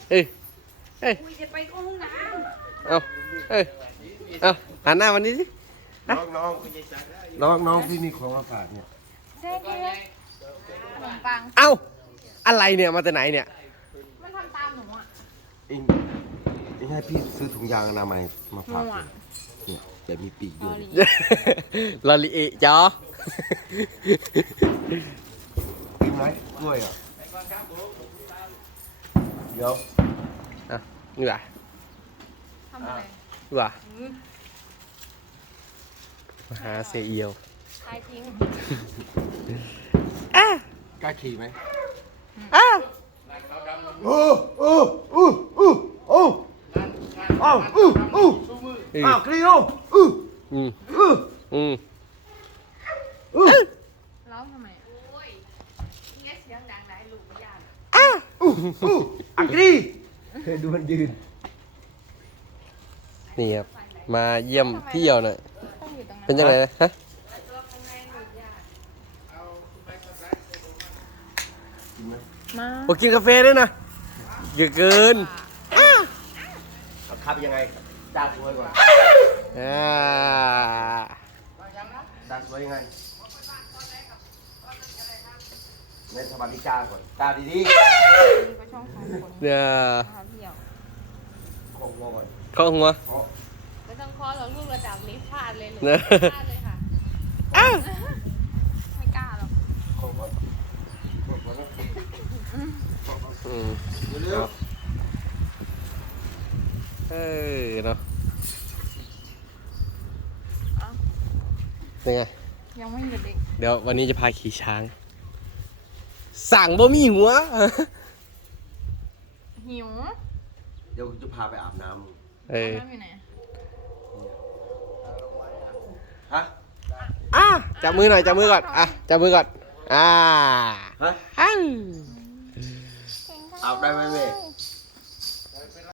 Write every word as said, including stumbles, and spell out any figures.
เอ้ยเอ้ยคุยจะไปเข้าห้องน้เอาเอ้ยเอาหันหน้าวันนี้สิน้องน้องน้องน้องที่มีของมาฝากเนี่ยำเด็กเลยขนมปังเอ้าอะไรเนี่ยมาแต่ไหนเนี่ยมันทำตามหนูอ่ะเองเองให้พี่ซื้อถุงยางอนามัยมาฝากหนูอะเนี่ยแต่มีปีกด้วยลอลิเอจอกินไหมกล้วยอ่ะเดี๋ยวอ่ะนี่ว่ะทำอะไรนี่ว่ะมาหาเสียเอียวทายทิ้งกล้าขี่ไหมอ้าโอ้โอ้โอ้โอ้โอ้อ้าวอู้อู้อ้าวคลีโออู้อืมอู้อืมอู้ร้องทำไมโอ้ยเงี้ยเสียงดังไหนลูกไม่ยากอู้อู้อักลีดูมันยืนนี่ครับมาเยี่ยมพี่เอียวหน่อยต้องอยู่ตรงนั้นเป็นยังไงนะฮะตัวข้างในหนูยากกินไหมมาโอ้กินกาแฟด้วยนะเยอะเกินเอาครับยังไงตาสวยก่อนอ่าตาสวยยังไงในสวัสดิกาก่อนตาดีนี่ก็ช่องของคนเนี่ยนะคะพี่เหี่ยวๆของงอก่อนเข้าหัวเพราะไม่ต้องคอหรอกลูกระดับนี้พลาดเลยหนูนะพลาดเลยค่ะอ้าวไม่กล้าหรอกของก่อนของก่อนนะอืมเร็วเออเนาะยังไงยังไม่หยุดอีกเดี๋ยววันนี้จะพาขี่ช้าง สั่งบ่มีหัวหิวๆเดี๋ยวจะพาไปอาบน้ำเออน้ำอยู่ไหนฮะอ่ะจับมือหน่อยจับมือก่อนอ่ะจับมือก่อนอ่าฮะอ้าวอาบได้ไหมเม่